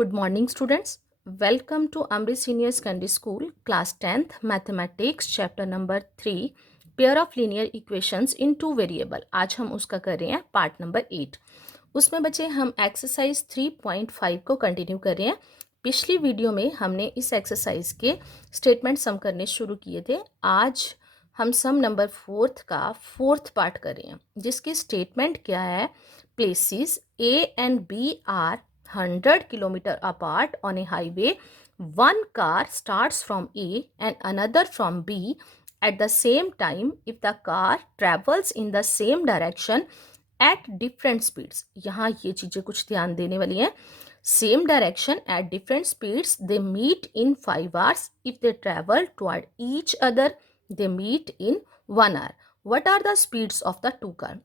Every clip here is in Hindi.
Good morning, students. Welcome to Amrit Senior Secondary School, Class 10th, Mathematics, Chapter number 3, Pair of Linear Equations in Two Variable. आज हम उसका कर रहे हैं पार्ट नंबर 8. उसमें बच्चे हम एक्सरसाइज 3.5 को कंटिन्यू कर रहे हैं. पिछली वीडियो में हमने इस एक्सरसाइज के स्टेटमेंट सम करने शुरू किए थे. आज हम सम नंबर 4 का 4th पार्ट कर रहे हैं, जिसकी स्टेटमेंट क्या है. Places A and B are 100 kilometer apart on a highway. One car starts from A and another from B at the same time if the car travels in the same direction at different speeds. यहाँ ये चीज़ें कुछ ध्यान देने वाली हैं. Same direction at different speeds, they meet in 5 hours. If they travel toward each other, they meet in 1 hour. What are the speeds of the two cars?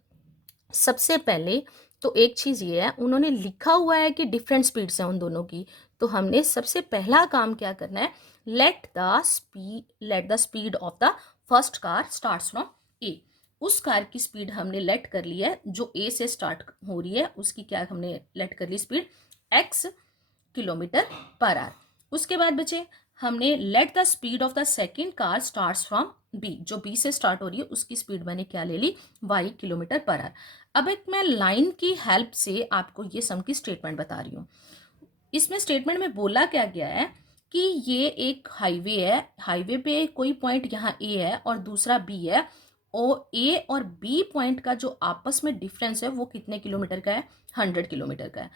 सबसे पहले तो एक चीज़ ये है, उन्होंने लिखा हुआ है कि डिफरेंट स्पीड्स हैं उन दोनों की. तो हमने सबसे पहला काम क्या करना है, let the speed of the first car starts from A. उस कार की स्पीड हमने लेट कर ली है जो ए से स्टार्ट हो रही है, उसकी क्या हमने लेट कर ली speed x kilometre per hour. उसके बाद बचे हमने let the speed of the second car starts from B, जो बी से स्टार्ट हो रही है उसकी स्पीड मैंने क्या ले ली y किलोमीटर पर आवर. अब एक मैं लाइन की हेल्प से आपको ये सम की स्टेटमेंट बता रही हूँ. इसमें स्टेटमेंट में बोला क्या गया है कि ये एक हाईवे है, हाईवे पे कोई पॉइंट यहाँ ए है और दूसरा बी है, और ए और बी पॉइंट का जो आपस में डिफरेंस है वो कितने किलोमीटर का है, 100 किलोमीटर का है.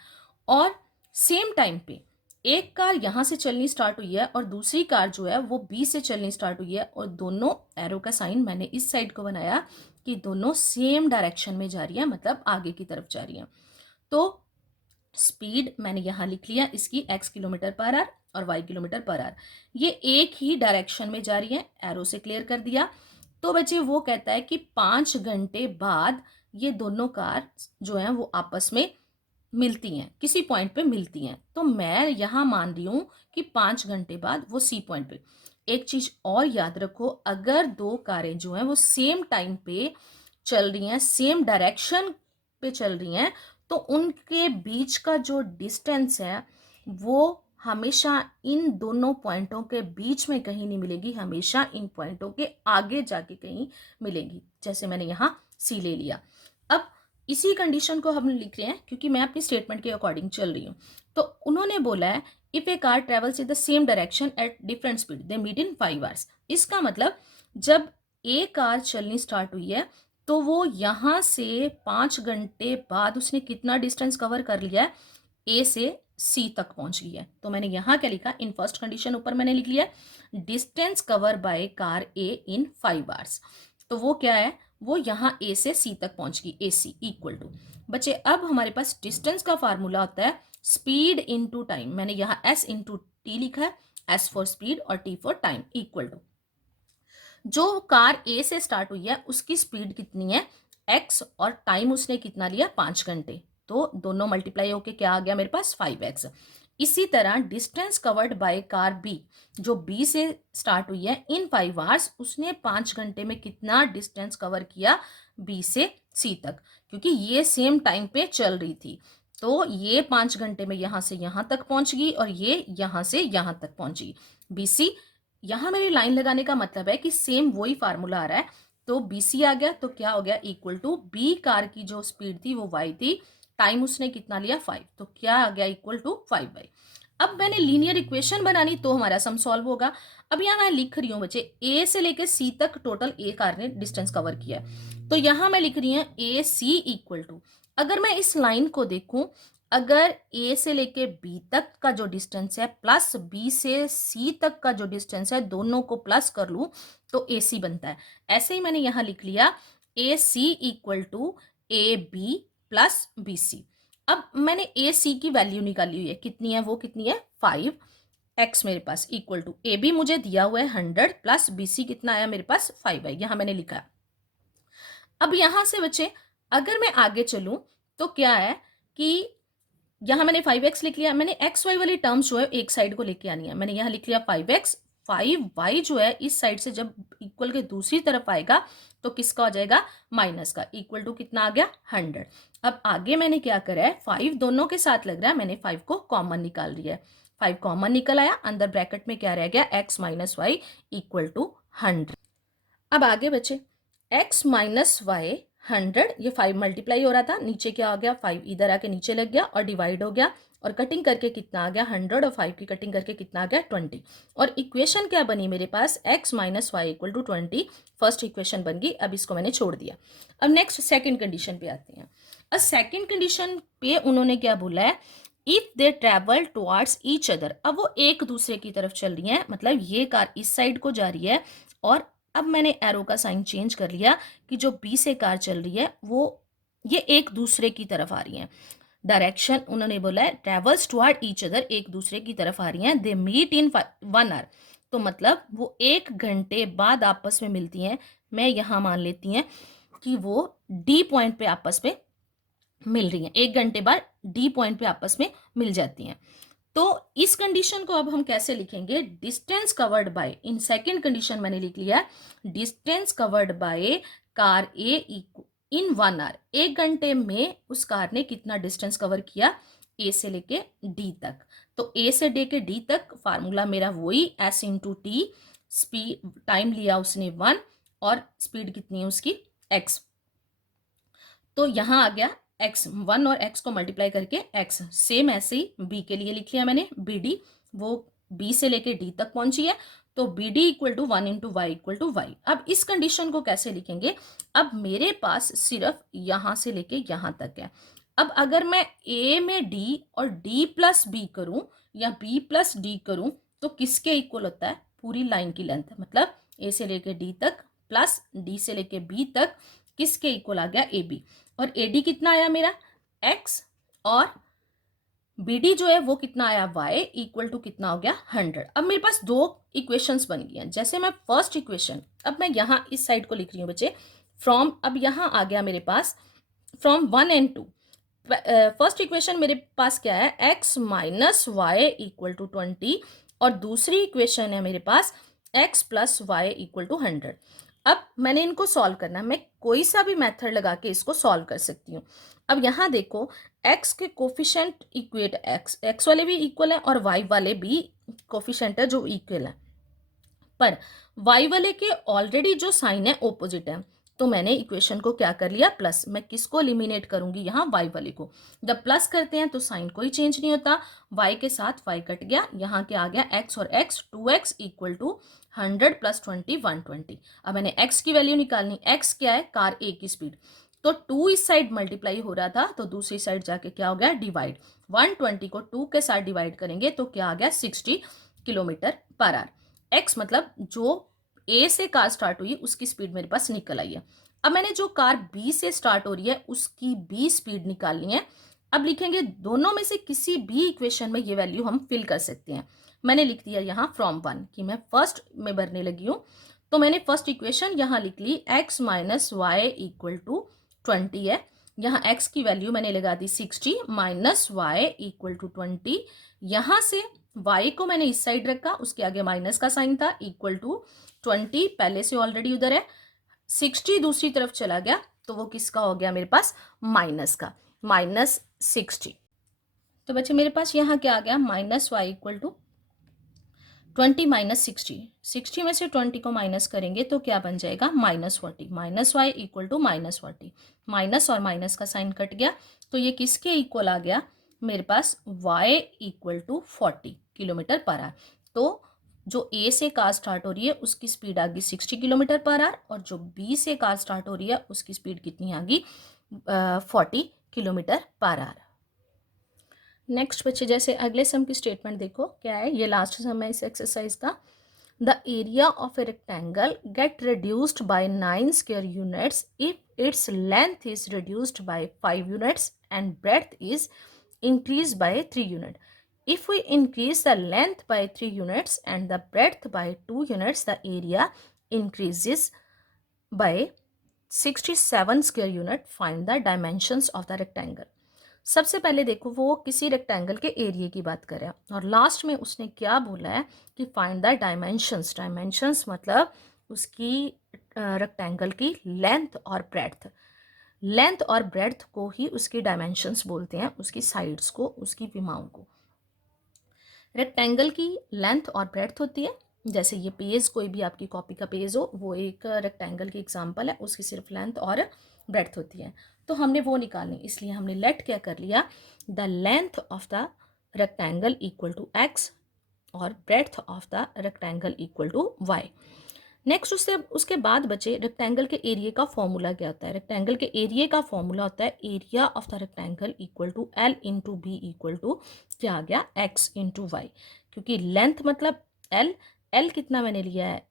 और सेम टाइम पे एक कार यहाँ से चलनी स्टार्ट हुई है और दूसरी कार जो है वो बी से चलनी स्टार्ट हुई है, और दोनों एरो का साइन मैंने इस साइड को बनाया कि दोनों सेम डायरेक्शन में जा रही है, मतलब आगे की तरफ जा रही है. तो स्पीड मैंने यहाँ लिख लिया इसकी x किलोमीटर पर आवर और y किलोमीटर पर आवर. ये एक ही डायरेक्शन में जा रही है, एरो से क्लियर कर दिया. तो बच्चे वो कहता है कि 5 घंटे बाद ये दोनों कार जो हैं वो आपस में मिलती हैं, किसी पॉइंट पे मिलती हैं. तो मैं यहाँ मान रही हूँ कि 5 घंटे बाद वो सी पॉइंट पे. एक चीज और याद रखो, अगर दो कारें जो हैं वो सेम टाइम पे चल रही हैं, सेम डायरेक्शन पे चल रही हैं, तो उनके बीच का जो डिस्टेंस है वो हमेशा इन दोनों पॉइंटों के बीच में कहीं नहीं मिलेगी, हमेशा इन पॉइंटों के आगे जाके कहीं मिलेगी. जैसे मैंने यहाँ सी ले लिया. अब इसी कंडीशन को हम लिख रहे हैं क्योंकि मैं अपनी स्टेटमेंट के अकॉर्डिंग चल रही हूँ. तो उन्होंने बोला है if a car travels in the same direction at different speed they meet in 5 hours. इसका मतलब जब ए कार चलनी स्टार्ट हुई है तो वो यहाँ से 5 घंटे बाद उसने कितना डिस्टेंस कवर कर लिया है, ए से सी तक पहुंच गई है. तो मैंने यहाँ क्या लिखा, इन फर्स्ट कंडीशन ऊपर मैंने लिख लिया distance cover by car A in 5 hours. तो वो क्या है, वो यहाँ ए से सी तक पहुंच गई, ए सी इक्वल टू. बच्चे अब हमारे पास डिस्टेंस का फार्मूला होता है स्पीड इनटू टाइम. मैंने यहाँ एस इंटू टी लिखा है, एस फॉर स्पीड और T for time equal to. जो कार ए से स्टार्ट हुई है उसकी स्पीड कितनी है x, और टाइम उसने कितना लिया 5 घंटे. तो दोनों मल्टीप्लाई होके क्या आ गया मेरे पास 5x. इसी तरह distance covered by car B, जो बी से स्टार्ट हुई है इन 5 hours, उसने 5 घंटे में कितना डिस्टेंस कवर किया बी से सी तक, क्योंकि ये सेम टाइम पे चल रही थी. तो ये 5 घंटे में यहाँ से यहाँ तक पहुंच गई और ये यहाँ से यहाँ तक पहुंची. बी सी, यहाँ मेरी लाइन लगाने का मतलब है कि सेम वही फार्मूला आ रहा है. तो बी सी आ गया तो क्या हो गया, इक्वल टू बी कार की जो स्पीड थी वो y थी, टाइम उसने कितना लिया 5, तो क्या आ गया इक्वल टू 5/. अब मैंने लीनियर इक्वेशन बनानी तो हमारा सम सॉल्व होगा. अब यहाँ मैं लिख रही हूँ बच्चे ए से लेके सी तक टोटल ए कार ने डिस्टेंस कवर किया है. तो यहाँ मैं लिख रही हूँ ए सी इक्वल टू, अगर मैं इस लाइन को देखूं, अगर ए से लेके बी तक का जो डिस्टेंस है प्लस बी से सी तक का जो डिस्टेंस है, दोनों को प्लस कर लूं तो ए सी बनता है. ऐसे ही मैंने यहां लिख लिया A C equal to A B plus B C. अब मैंने ए सी की वैल्यू निकाली हुई है, कितनी है, वो कितनी है 5x मेरे पास इक्वल टू ए बी मुझे दिया हुआ है 100 प्लस बी सी कितना आया मेरे पास 5 है, यहां मैंने लिखा है. अब यहां से बच्चे अगर मैं आगे चलूं तो क्या है कि यहाँ मैंने 5x लिख लिया, मैंने एक्स वाई वाली टर्म्स जो है एक साइड को लेके आनी है. मैंने यहाँ लिख लिया 5x, 5y जो है इस साइड से जब इक्वल के दूसरी तरफ आएगा तो किसका हो जाएगा, माइनस का, इक्वल टू कितना आ गया 100. अब आगे मैंने क्या करा है, 5 दोनों के साथ लग रहा है, मैंने 5 को कॉमन निकाल लिया है। 5 कॉमन निकल आया, अंदर ब्रैकेट में क्या रह गया, x minus Y equal to 100। अब आगे बचे x माइनस वाई 100, ये 5 मल्टीप्लाई हो रहा था, नीचे क्या हो गया, 5 इधर आके नीचे लग गया और डिवाइड हो गया, और कटिंग करके कितना आ गया 100, और 5 की कटिंग करके कितना आ गया 20। और इक्वेशन क्या बनी मेरे पास, x minus Y equal to 20 first equation बन गई। अब इसको मैंने छोड़ दिया। अब नेक्स्ट सेकेंड कंडीशन पे आते हैं। अब सेकेंड कंडीशन पे उन्होंने क्या बोला है, if they travel towards each other. अब वो एक दूसरे की तरफ चल रही है, मतलब ये कार इस साइड को जा रही है, और अब मैंने एरो का साइन चेंज कर लिया कि जो बी से कार चल रही है वो ये एक दूसरे की तरफ आ रही हैं। डायरेक्शन उन्होंने बोला है ट्रेवल्स टुवर्ड ईच अदर, एक दूसरे की तरफ आ रही हैं। दे मीट इन 1 आवर, तो मतलब वो 1 घंटे बाद आपस में मिलती हैं। मैं यहाँ मान लेती हैं कि वो डी पॉइंट पे आपस में मिल रही हैं, 1 घंटे बाद डी पॉइंट पे आपस में मिल जाती हैं। तो इस कंडीशन को अब हम कैसे लिखेंगे, distance covered by, in second condition मैंने लिख लिया distance covered by car A in 1 hour, 1 घंटे में उस कार ने कितना डिस्टेंस कवर किया, ए से लेके डी तक। तो ए से लेके डी तक फार्मूला मेरा वही S into T, speed time लिया उसने 1 और स्पीड कितनी है उसकी एक्स। तो यहाँ आ गया x, 1 और x को मल्टीप्लाई करके x। सेम ऐसे ही b के लिए लिख लिया मैंने, बी डी, वो b से लेके d तक पहुंची है, तो B D equal to 1 into Y equal to Y. अब इस कंडीशन को कैसे लिखेंगे, अब मेरे पास सिर्फ यहाँ से लेके यहाँ तक है। अब अगर मैं a में d और d प्लस b करूँ या b प्लस d करूँ, तो किसके इक्वल होता है, पूरी लाइन की लेंथ, मतलब a से लेके d तक प्लस d से लेके b तक किसके इक्वल आ गया, ए बी। और AD कितना आया मेरा x, और BD जो है वो कितना आया y, इक्वल टू कितना हो गया 100। अब मेरे पास 2 इक्वेशंस बन गई हैं। जैसे मैं फर्स्ट इक्वेशन, अब मैं यहाँ इस साइड को लिख रही हूँ बच्चे, फ्रॉम, अब यहाँ आ गया मेरे पास फ्रॉम 1 and 2। फर्स्ट इक्वेशन मेरे पास क्या है, x minus Y equal to 20, और दूसरी इक्वेशन है मेरे पास x plus Y equal to 100। अब मैंने इनको सॉल्व करना है, मैं कोई सा भी मेथड लगा के इसको सॉल्व कर सकती हूँ। अब यहाँ देखो x के कोफिशिएंट इक्वेट, x वाले भी इक्वल है और y वाले भी कोफिशिएंट है जो इक्वल है, पर y वाले के ऑलरेडी जो साइन है ऑपोजिट है, तो मैंने इक्वेशन को क्या कर लिया, प्लस। मैं किसको एलिमिनेट करूंगी, यहाँ y वाले को। जब प्लस करते हैं तो साइन कोई चेंज नहीं होता, y के साथ y कट गया, यहाँ क्या आ गया x और x, 2x equal to 100 plus 20 120। अब मैंने x की वैल्यू निकालनी, x क्या है, कार a की स्पीड, तो 2 इस साइड मल्टीप्लाई हो रहा था, तो दूसरी साइड जाके क्या हो गया, डिवाइड। 120 को 2 के साथ डिवाइड करेंगे तो क्या आ गया, 60 किलोमीटर पर आवर। एक्स मतलब जो ए से कार स्टार्ट हुई है उसकी स्पीड मेरे पास निकल आई है। अब मैंने जो कार बी से स्टार्ट हो रही है उसकी बी स्पीड निकालनी है। अब लिखेंगे दोनों में से किसी भी इक्वेशन में ये वैल्यू हम फिल कर सकते हैं। मैंने लिख दिया यहाँ फ्रॉम 1 कि मैं फर्स्ट में भरने लगी हूँ, तो मैंने फर्स्ट इक्वेशन यहाँ लिख ली, x minus Y equal to 20 है। यहाँ x की वैल्यू मैंने लगा दी 60 माइनस वाई इक्वल टू 20। यहाँ से y को मैंने इस साइड रखा, उसके आगे माइनस का साइन था, इक्वल टू 20 पहले से ऑलरेडी उधर है, 60 दूसरी तरफ चला गया, तो वो किसका हो गया मेरे पास, माइनस का, माइनस 60। तो बच्चे मेरे पास यहाँ क्या आ गया, minus Y equal to 20 minus 60, 60 में से 20 को माइनस करेंगे तो क्या बन जाएगा, -40। Minus Y equal to -40, minus और माइनस का साइन कट गया, तो ये किसके इक्वल आ गया मेरे पास, y equal to 40 kilometre per hour. तो जो A से कार स्टार्ट हो रही है उसकी स्पीड आ गई 60 किलोमीटर पर आवर, और जो B से कार स्टार्ट हो रही है उसकी स्पीड कितनी आ गई, 40 किलोमीटर पर आवर। नेक्स्ट बच्चे जैसे अगले सम की स्टेटमेंट देखो क्या है, ये लास्ट सम है इस एक्सरसाइज का। The area of a rectangle gate reduced by 9 square units if its length is reduced by 5 units and breadth is increased by 3 unit. If we increase the length by 3 units and the breadth by 2 units, the area increases by 67 square unit. Find the dimensions of the rectangle. सबसे पहले देखो वो किसी रेक्टेंगल के एरिया की बात कर रहा है, और लास्ट में उसने क्या बोला है कि फाइंड द डायमेंशंस। डायमेंशंस मतलब उसकी रेक्टेंगल की लेंथ और ब्रेड्थ। लेंथ और ब्रेड्थ को ही उसकी डायमेंशंस बोलते हैं, उसकी साइड्स को, उसकी विमाओं को। रेक्टेंगल की लेंथ और ब्रेड्थ होती है, जैसे ये पेज, कोई भी आपकी कॉपी का पेज हो, वो एक रेक्टेंगल की एग्जांपल है, उसकी सिर्फ लेंथ और ब्रेड्थ होती है। तो हमने वो निकालनी, इसलिए हमने लेट क्या कर लिया, the length of the rectangle equal to x और breadth of the rectangle equal to y. Next उसके बाद बचे रेक्टेंगल के एरिया का फॉर्मूला क्या होता है। रेक्टेंगल के एरिया का फॉर्मूला होता है area of the rectangle equal to L into B equal to क्या आ गया, एक्स इंटू वाई। क्योंकि लेंथ मतलब एल, एल कितना मैंने लिया है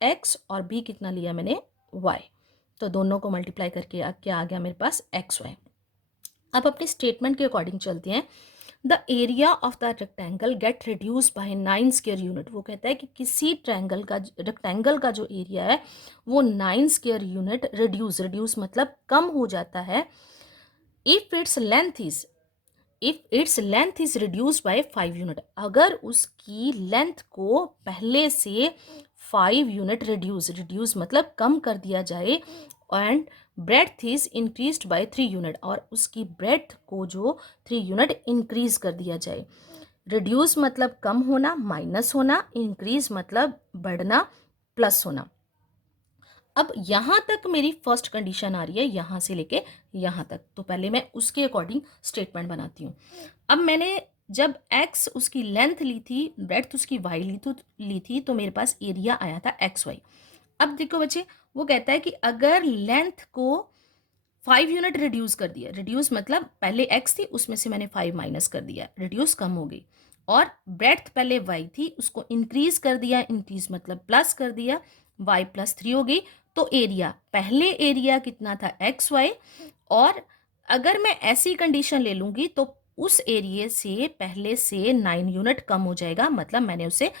एक्स और बी कितना लिया मैंने वाई, तो दोनों को मल्टीप्लाई करके क्या आ गया मेरे पास एक्स वाई। अब अपनी स्टेटमेंट के अकॉर्डिंग चलते हैं। The area of the rectangle get reduce by 9 square unit. वो कहता है कि किसी रेक्टेंगल का जो एरिया है वो 9 स्क्वायर यूनिट रिड्यूस मतलब कम हो जाता है if its length is reduce by 5 unit. अगर उसकी लेंथ को पहले से 5 यूनिट रिड्यूस मतलब कम कर दिया जाए, and breadth is increased by 3 unit, और उसकी ब्रेड्थ को जो 3 यूनिट इंक्रीज कर दिया जाए। रिड्यूस मतलब कम होना, माइनस होना, इंक्रीज मतलब बढ़ना, प्लस होना। अब यहाँ तक मेरी फर्स्ट कंडीशन आ रही है, यहाँ से लेके यहाँ तक, तो पहले मैं उसके अकॉर्डिंग स्टेटमेंट बनाती हूँ। अब मैंने जब x उसकी लेंथ ली थी, ब्रेड्थ उसकी y ली थी, तो मेरे पास एरिया आया था एक्स वाई। अब देखो बच्चे, वो कहता है कि अगर लेंथ को 5 यूनिट रिड्यूस कर दिया, रिड्यूस मतलब पहले x थी उसमें से मैंने 5 माइनस कर दिया, रिड्यूस कम हो गई, और ब्रेड्थ पहले y थी उसको इंक्रीज कर दिया, इंक्रीज मतलब प्लस कर दिया, y प्लस 3 हो गई, तो एरिया, पहले एरिया कितना था एक्स वाई, और अगर मैं ऐसी कंडीशन ले लूंगी तो उस एरिया से पहले से 9 यूनिट कम हो जाएगा, मतलब मैंने उसे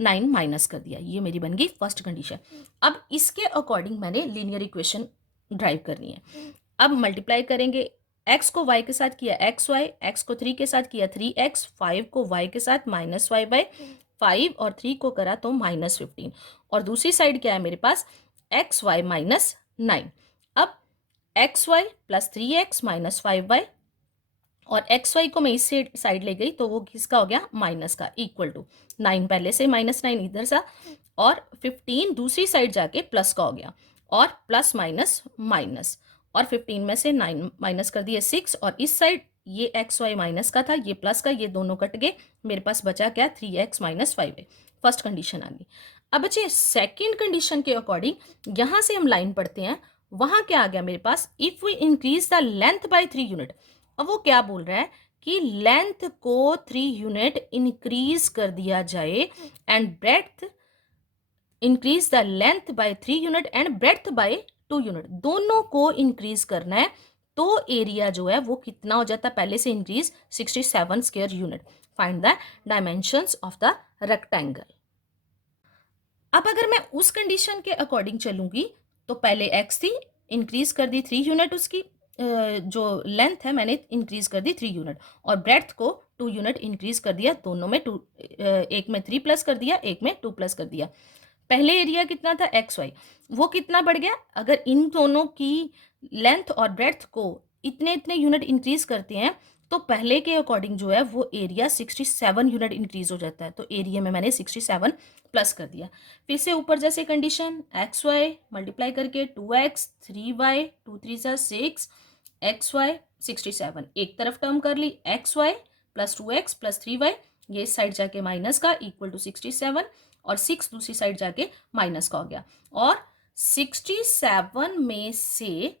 9 माइनस कर दिया। ये मेरी बन गई फर्स्ट कंडीशन। अब इसके अकॉर्डिंग मैंने लीनियर इक्वेशन ड्राइव करनी है। अब मल्टीप्लाई करेंगे, x को y के साथ किया एक्स वाई, एक्स को 3 के साथ किया 3x, 5 को y के साथ माइनस वाई बाई 5 और 3 को करा तो -15, और दूसरी साइड क्या है मेरे पास एक्स वाई माइनस 9। अब x y plus 3x minus 5y, और एक्स वाई को मैं इस साइड ले गई तो वो किसका हो गया, माइनस का, इक्वल टू 9 पहले से -9 इधर सा, और 15 दूसरी साइड जाके प्लस का हो गया, और प्लस माइनस माइनस, और 15 में से 9 माइनस कर दिए 6, और इस साइड ये एक्स वाई माइनस का था, ये प्लस का, ये दोनों कट गए, मेरे पास बचा क्या 3x minus 5y। First condition आ गई। अब बच्चे सेकेंड कंडीशन के अकॉर्डिंग यहाँ से हम लाइन पढ़ते हैं, वहां क्या आ गया मेरे पास, if we increase the length by 3 unit. अब वो क्या बोल रहा है कि लेंथ को 3 यूनिट इंक्रीज कर दिया जाए, and breadth increase the length by 3 unit and breadth by 2 unit, दोनों को इंक्रीज करना है, तो एरिया जो है वो कितना हो जाता है, पहले से increase 67 square unit. Find the dimensions of the rectangle. अब अगर मैं उस कंडीशन के अकॉर्डिंग चलूंगी तो पहले एक्स थी, इंक्रीज कर दी 3 यूनिट, उसकी जो लेंथ है मैंने इंक्रीज कर दी 3 यूनिट, और ब्रेड्थ को 2 यूनिट इंक्रीज कर दिया, दोनों में 2, एक में 3 प्लस कर दिया, एक में 2 प्लस कर दिया। पहले एरिया कितना था एक्स वाई, वो कितना बढ़ गया, अगर इन दोनों की लेंथ और ब्रेड्थ को इतने इतने यूनिट इंक्रीज करते हैं तो पहले के अकॉर्डिंग जो है वो एरिया 67 यूनिट इंक्रीज हो जाता है, तो एरिया में मैंने 67 प्लस कर दिया। फिर से ऊपर जैसे कंडीशन, एक्स वाई मल्टीप्लाई करके 2x 3y 2 3 6, एक्स वाई 67, एक तरफ टर्म कर ली x y plus 2x plus 3y, ये इस साइड जाके माइनस का इक्वल टू 67, और 6 दूसरी साइड जाके माइनस का हो गया, और 67 में से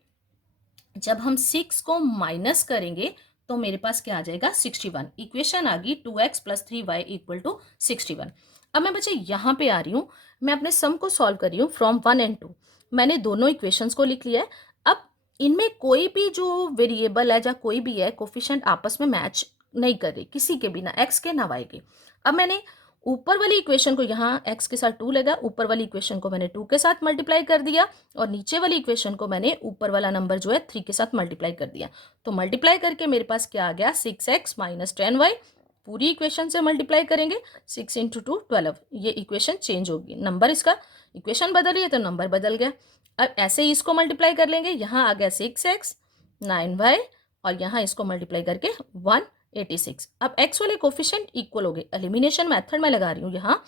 जब हम 6 को माइनस करेंगे तो मेरे पास क्या आ जाएगा 61। इक्वेशन आ गई 2x plus 3y equal to 61। अब मैं बच्चे यहाँ पे आ रही हूँ, मैं अपने सम को सॉल्व कर रही हूँ फ्रॉम 1 and 2। मैंने दोनों इक्वेशंस को लिख लिया है। अब इनमें कोई भी जो वेरिएबल है या कोई भी है कोफिशिएंट आपस में मैच नहीं कर रही, किसी के भी, ना एक्स के ना वाई के। अब मैंने ऊपर वाली इक्वेशन को यहाँ x के साथ 2 लगा, ऊपर वाली इक्वेशन को मैंने 2 के साथ मल्टीप्लाई कर दिया, और नीचे वाली इक्वेशन को मैंने ऊपर वाला नंबर जो है 3 के साथ मल्टीप्लाई कर दिया। तो मल्टीप्लाई करके मेरे पास क्या आ गया 6x माइनस 10y। पूरी इक्वेशन से मल्टीप्लाई करेंगे, 6 इंटू 2 12, ये इक्वेशन चेंज होगी, नंबर इसका इक्वेशन बदली है तो नंबर बदल गया। अब ऐसे ही इसको मल्टीप्लाई कर लेंगे, यहाँ आ गया 6x 9y और यहाँ इसको मल्टीप्लाई करके 186। अब x वाले कोफिशिएंट इक्वल हो गए, एलिमिनेशन मेथड में लगा रही हूँ यहाँ,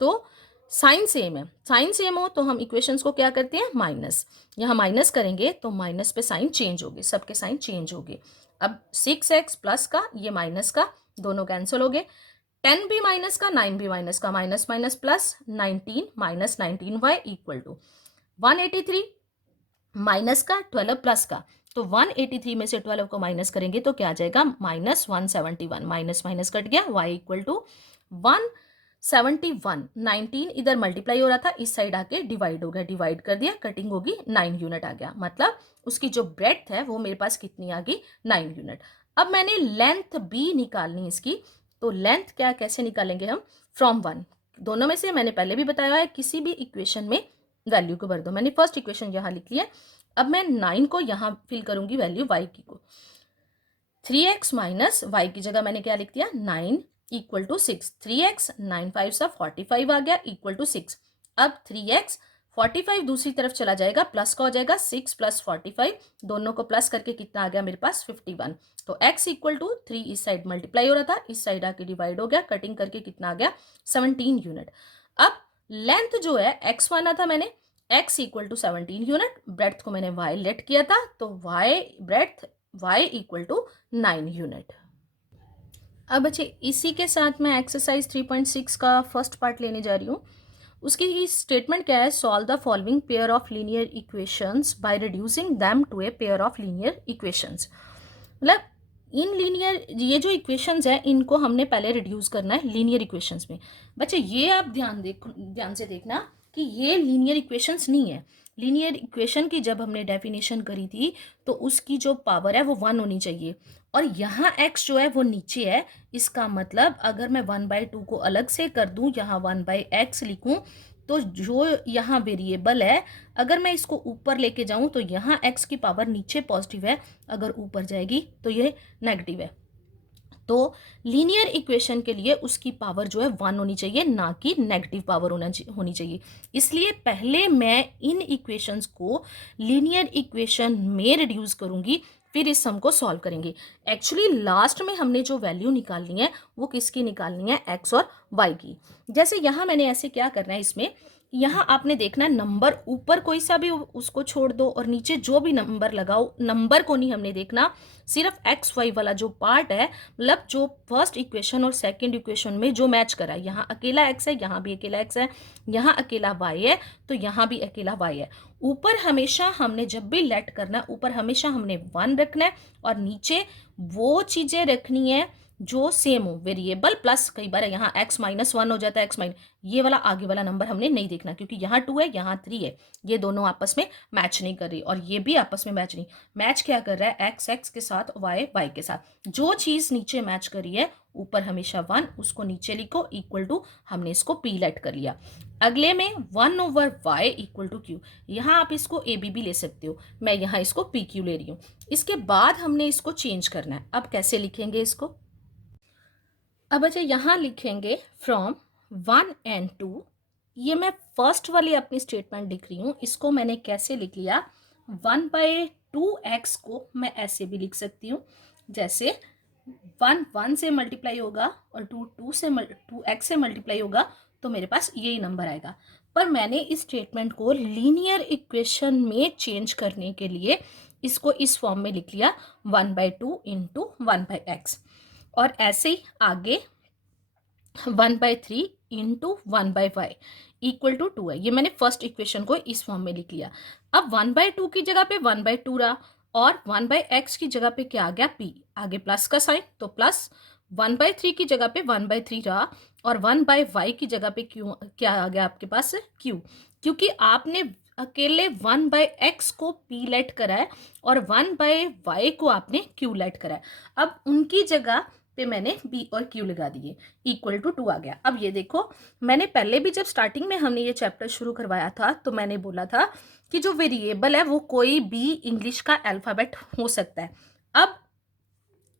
तो साइन सेम है, साइन सेम हो तो हम इक्वेशंस को क्या करते हैं, माइनस, यहाँ माइनस करेंगे तो माइनस पे साइन चेंज होगी, सबके साइन चेंज होगी। अब 6x प्लस का ये माइनस का दोनों कैंसिल हो गए, 10 भी माइनस का 9 भी माइनस का, minus minus plus 19 minus 19y equal to 183 minus का 12 प्लस का, तो 183 में से 12 को माइनस करेंगे तो क्या आ जाएगा, माइनस 171, माइनस माइनस कट गया, y इक्वल टू 171। 19 इधर मल्टीप्लाई हो रहा था, इस साइड आके डिवाइड हो गया, डिवाइड कर दिया, कटिंग होगी 9 यूनिट आ गया, मतलब उसकी जो ब्रेड्थ है वो मेरे पास कितनी आ गई, 9 यूनिट। अब मैंने लेंथ b निकालनी इसकी, तो लेंथ क्या कैसे निकालेंगे हम, फ्रॉम 1, दोनों में से मैंने पहले भी बताया है, किसी भी इक्वेशन में वैल्यू को भर दो। मैंने फर्स्ट इक्वेशन यहाँ लिख लिया, अब मैं 9 को यहाँ फिल करूंगी वैल्यू y की को, 3x माइनस y की जगह मैंने क्या लिख दिया, 9 इक्वल टू 6, 3x 9 5 सा 45 आ गया इक्वल टू 6। अब 3x 45 दूसरी तरफ चला जाएगा, प्लस का हो जाएगा, 6 प्लस 45 दोनों को प्लस करके कितना आ गया मेरे पास 51। तो x इक्वल टू 3 इस साइड मल्टीप्लाई हो रहा था, इस साइड आके डिवाइड हो गया, कटिंग करके कितना आ गया 17 यूनिट। अब लेंथ जो है x माना था मैंने, x equal to 17 unit, breadth को मैंने y लेट किया था, तो y breadth y equal to 9 unit. अब बच्चे इसी के साथ मैं एक्सरसाइज 3.6 का फर्स्ट पार्ट लेने जा रही हूँ। उसकी स्टेटमेंट क्या है, solve the following pair of linear equations by reducing them to a pair of linear equations. मतलब इन लीनियर ये जो इक्वेशंस है इनको हमने पहले रिड्यूस करना है लीनियर इक्वेशंस में। बच्चे ये आप ध्यान से देखना कि ये लीनियर इक्वेशंस नहीं है। लीनियर इक्वेशन की जब हमने डेफिनेशन करी थी तो उसकी जो पावर है वो 1 होनी चाहिए, और यहाँ x जो है वो नीचे है, इसका मतलब अगर मैं 1/2 को अलग से कर दूं, यहाँ 1/x लिखूं, तो जो यहाँ वेरिएबल है अगर मैं इसको ऊपर लेके जाऊं तो यहाँ x की पावर नीचे पॉजिटिव है, अगर ऊपर जाएगी तो ये नेगेटिव है। तो लीनियर इक्वेशन के लिए उसकी पावर जो है 1 होनी चाहिए, ना कि नेगेटिव पावर होनी चाहिए। इसलिए पहले मैं इन इक्वेशंस को लीनियर इक्वेशन में रिड्यूस करूंगी, फिर इस सम को सॉल्व करेंगे। एक्चुअली लास्ट में हमने जो वैल्यू निकालनी है वो किसकी निकालनी है, एक्स और वाई की। जैसे यहाँ मैंने ऐसे क्या करना है, इसमें यहाँ आपने देखना है नंबर ऊपर कोई सा भी उसको छोड़ दो और नीचे जो भी नंबर लगाओ, नंबर को नहीं हमने देखना, सिर्फ एक्स वाई वाला जो पार्ट है, मतलब जो फर्स्ट इक्वेशन और सेकंड इक्वेशन में जो मैच करा है, यहाँ अकेला एक्स है, यहाँ भी अकेला एक्स है, यहाँ अकेला वाई है, तो यहाँ भी अकेला वाई है। ऊपर हमेशा हमने जब भी लेट करना है, ऊपर हमेशा हमने 1 रखना है और नीचे वो चीजें रखनी है जो सेम हो, वेरिएबल प्लस, कई बार यहाँ x -1 हो जाता है, x माइनस, ये वाला आगे वाला नंबर हमने नहीं देखना, क्योंकि यहाँ 2 है यहाँ 3 है, ये दोनों आपस में मैच नहीं कर रही, और ये भी आपस में मैच नहीं। मैच क्या कर रहा है, x x के साथ y y के साथ, जो चीज नीचे मैच कर रही है ऊपर हमेशा 1, उसको नीचे लिखो इक्वल टू, हमने इसको p लेट कर लिया। अगले में 1/y इक्वल टू q, यहाँ आप इसको a b भी ले सकते हो, मैं यहाँ इसको p q ले रही हूँ। इसके बाद हमने इसको चेंज करना है। अब कैसे लिखेंगे इसको, अब अच्छा यहाँ लिखेंगे फ्रॉम 1 and 2, ये मैं फर्स्ट वाली अपनी स्टेटमेंट लिख रही हूँ, इसको मैंने कैसे लिख लिया, 1/2x को मैं ऐसे भी लिख सकती हूँ, जैसे 1 1 से मल्टीप्लाई होगा और 2x से मल्टीप्लाई होगा तो मेरे पास यही नंबर आएगा। पर मैंने इस स्टेटमेंट को लीनियर इक्वेशन में चेंज करने के लिए इसको इस फॉर्म में लिख लिया, 1/2 इंटू 1/x, और ऐसे ही आगे 1/3 इंटू 1/y इक्वल टू 2 है। ये मैंने फर्स्ट इक्वेशन को इस फॉर्म में लिख लिया। अब 1/2 की जगह पे 1/2 रहा, और 1/x की जगह पे क्या आ गया, p, आगे प्लस का साइन, तो प्लस 1/3 की जगह पे 1/3 रहा, और 1/y की जगह पे क्यों क्या आ गया आपके पास, q, क्योंकि आपने अकेले 1/x को p लेट करा है और 1/y को आपने q लेट करा है। अब उनकी जगह पे मैंने b और q लगा दिए, इक्वल टू 2 आ गया। अब ये देखो, मैंने पहले भी जब स्टार्टिंग में हमने ये चैप्टर शुरू करवाया था तो मैंने बोला था कि जो वेरिएबल है वो कोई भी इंग्लिश का अल्फाबेट हो सकता है। अब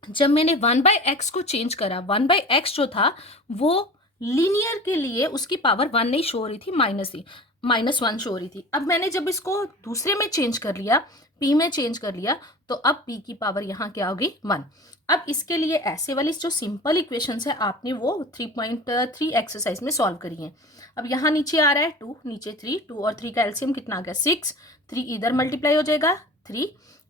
जब मैंने 1/x को चेंज करा, 1/x जो था वो लीनियर के लिए उसकी पावर 1 नहीं शो हो रही थी, माइनस थी, -1 शो हो रही थी। अब मैंने जब इसको दूसरे में चेंज कर लिया, p में चेंज कर लिया, तो अब p की पावर यहाँ क्या होगी 1। अब इसके लिए ऐसे वाली जो सिंपल इक्वेशंस है आपने वो 3.3 एक्सरसाइज में सॉल्व करी हैं। अब यहाँ नीचे आ रहा है 2, नीचे 3, 2 और 3 का एलसीएम कितना आ गया 6, 3 इधर मल्टीप्लाई हो जाएगा 3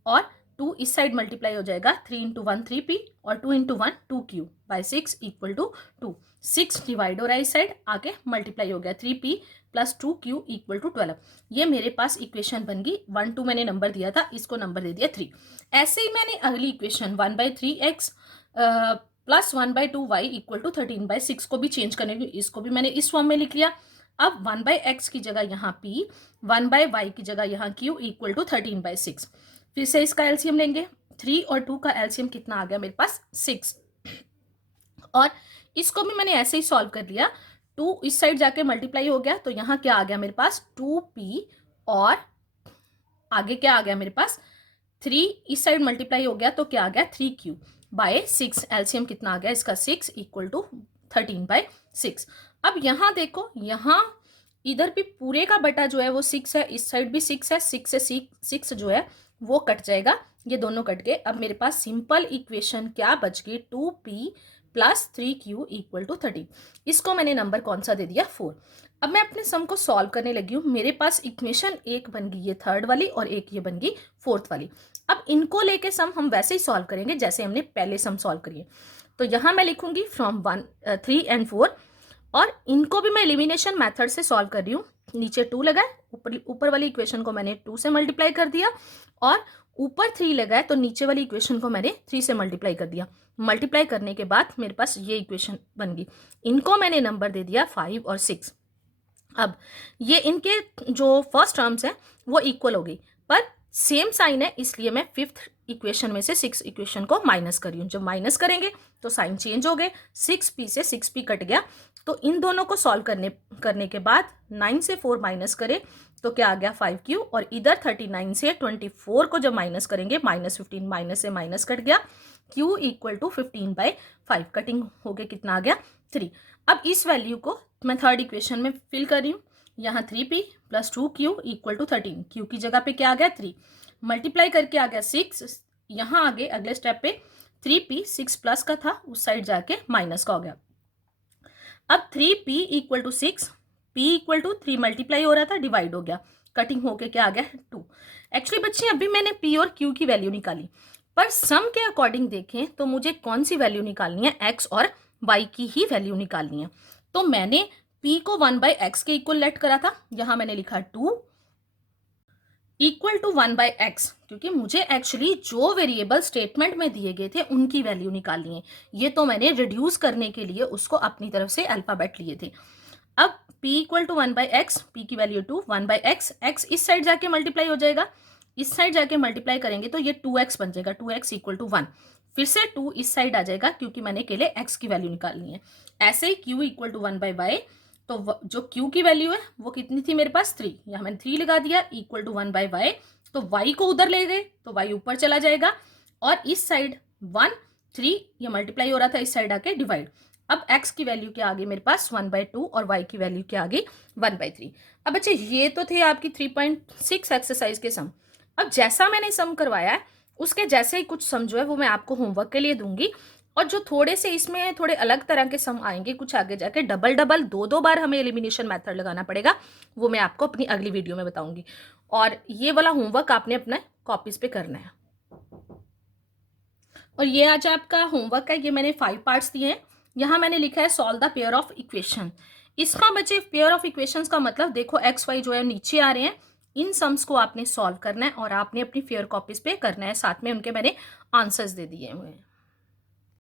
और 2 इस साइड मल्टीप्लाई हो जाएगा 3 इंटू 1 3p और 2 into 1 2q by 6 equal to 2। 6 divide हो रहा है इस साइड, आगे मल्टीप्लाई हो गया 3p plus 2q equal to 12। ये मेरे पास इक्वेशन बन गई। 1 2 मैंने नंबर दिया था, इसको नंबर दे दिया 3। ऐसे ही मैंने अगली equation 1/3x plus 1/2y equal to 13/6 को भी चेंज करने की, इसको भी मैंने इस फॉर्म में लिख लिया। अब 1/x की जगह यहाँ p, 1/y की जगह यहाँ q इक्वल टू 13/6। फिर से इसका एलसीएम लेंगे, 3 और 2 का एलसीएम कितना आ गया मेरे पास 6। और इसको भी मैंने ऐसे ही सॉल्व कर लिया। 2 इस साइड जाके मल्टीप्लाई हो गया, तो यहाँ क्या आ गया मेरे पास 2p और आगे क्या आ गया मेरे पास 3 इस साइड मल्टीप्लाई हो गया, तो क्या आ गया 3q बाय 6। एलसीएम कितना आ गया इसका 6 इक्वल टू 13/6। अब यहाँ देखो, यहाँ इधर भी पूरे का बटा जो है वो 6 है, इस साइड भी 6 है, 6 से 6 जो है वो कट जाएगा, ये दोनों कट गए। अब मेरे पास सिंपल इक्वेशन क्या बच गई 2p plus 3q equal to 13। इसको मैंने नंबर कौन सा दे दिया 4। अब मैं अपने सम को सॉल्व करने लगी हूँ। मेरे पास इक्वेशन एक बन गई ये थर्ड वाली और एक ये बन गई फोर्थ वाली। अब इनको लेके सम हम वैसे ही सॉल्व करेंगे जैसे हमने पहले सम सॉल्व करिए। तो यहाँ मैं लिखूंगी फ्रॉम 3 एंड 4 और इनको भी मैं एलिमिनेशन मेथड से सॉल्व कर रही हूँ। नीचे 2 लगाए, ऊपर वाली इक्वेशन को मैंने 2 से मल्टीप्लाई कर दिया और ऊपर 3 लगाए तो नीचे वाली इक्वेशन को मैंने 3 से मल्टीप्लाई कर दिया। मल्टीप्लाई करने के बाद मेरे पास ये इक्वेशन बन गई। इनको मैंने नंबर दे दिया 5 और 6। अब ये इनके जो फर्स्ट टर्म्स हैं वो इक्वल हो गई, पर सेम साइन है, इसलिए मैं फिफ्थ इक्वेशन में से 6 इक्वेशन को माइनस कर रही हूँ। जब माइनस करेंगे तो साइन चेंज हो गए, 6p से 6p कट गया। तो इन दोनों को सॉल्व करने के बाद 9 से 4 माइनस करें तो क्या आ गया 5q और इधर 39 से 24 को जब माइनस करेंगे -15 माइनस से माइनस कट गया, q इक्वल टू 15/5 कटिंग हो गया, कितना आ गया 3। अब इस वैल्यू को मैं थर्ड इक्वेशन में फिल कर रही हूँ। यहाँ 3p plus 2q equal to 13, q की जगह पे क्या आ गया 3, मल्टीप्लाई करके आ गया 6। यहाँ आगे अगले स्टेप पे 3p 6 प्लस का था, उस साइड जाके माइनस का हो गया। अब 3p equal to 6, p equal to 3 multiply हो रहा था, डिवाइड हो गया, कटिंग होके क्या आ गया 2। एक्चुअली बच्चे अभी मैंने p और q की वैल्यू निकाली, पर सम के अकॉर्डिंग देखें तो मुझे कौन सी वैल्यू निकालनी है, x और y की ही वैल्यू निकालनी है। तो मैंने p को 1/x के इक्वल लेट करा था, यहाँ मैंने लिखा 2 इक्वल टू 1/x, क्योंकि मुझे एक्चुअली जो वेरिएबल स्टेटमेंट में दिए गए थे उनकी वैल्यू निकालनी है। ये तो मैंने रिड्यूस करने के लिए उसको अपनी तरफ से अल्फाबेट लिए थे। अब p equal to 1/x, p की वैल्यू 2, 1/x, x इस साइड जाके मल्टीप्लाई हो जाएगा, इस साइड जाके मल्टीप्लाई करेंगे तो ये 2x बन जाएगा, 2x इक्वल टू 1। फिर से 2 इस साइड आ जाएगा क्योंकि मैंने केवल x की वैल्यू निकालनी है। ऐसे ही q इक्वल टू 1/y, तो जो q की वैल्यू है वो कितनी थी मेरे पास 3, यहाँ मैंने 3 लगा दिया, इक्वल टू 1/y। तो y को उधर ले गए तो y ऊपर चला जाएगा और इस साइड 1 3 ये मल्टीप्लाई हो रहा था, इस साइड आके डिवाइड। अब x की वैल्यू क्या आ गई मेरे पास 1/2 और y की वैल्यू क्या आ गई 1/3। अब बच्चे ये तो थे आपकी 3.6 एक्सरसाइज के सम। अब जैसा मैंने सम करवाया है उसके जैसे ही कुछ सम जो है वो मैं आपको होमवर्क के लिए दूंगी, और जो थोड़े से इसमें थोड़े अलग तरह के सम आएंगे कुछ आगे जाके, डबल 2 बार हमें एलिमिनेशन मेथड लगाना पड़ेगा, वो मैं आपको अपनी अगली वीडियो में बताऊंगी। और ये वाला होमवर्क आपने अपने कॉपीज पे करना है। और ये आज आपका होमवर्क है, ये मैंने 5 पार्ट्स दिए हैं। यहाँ मैंने लिखा है solve the pair of equation. इसका बच्चे पेयर ऑफ इक्वेशंस का मतलब देखो एक्स वाई जो है नीचे आ रहे हैं, इन सम्स को आपने सॉल्व करना है और आपने अपनी फेयर कॉपीज पे करना है, साथ में उनके मैंने आंसर्स दे दिए हुए हैं।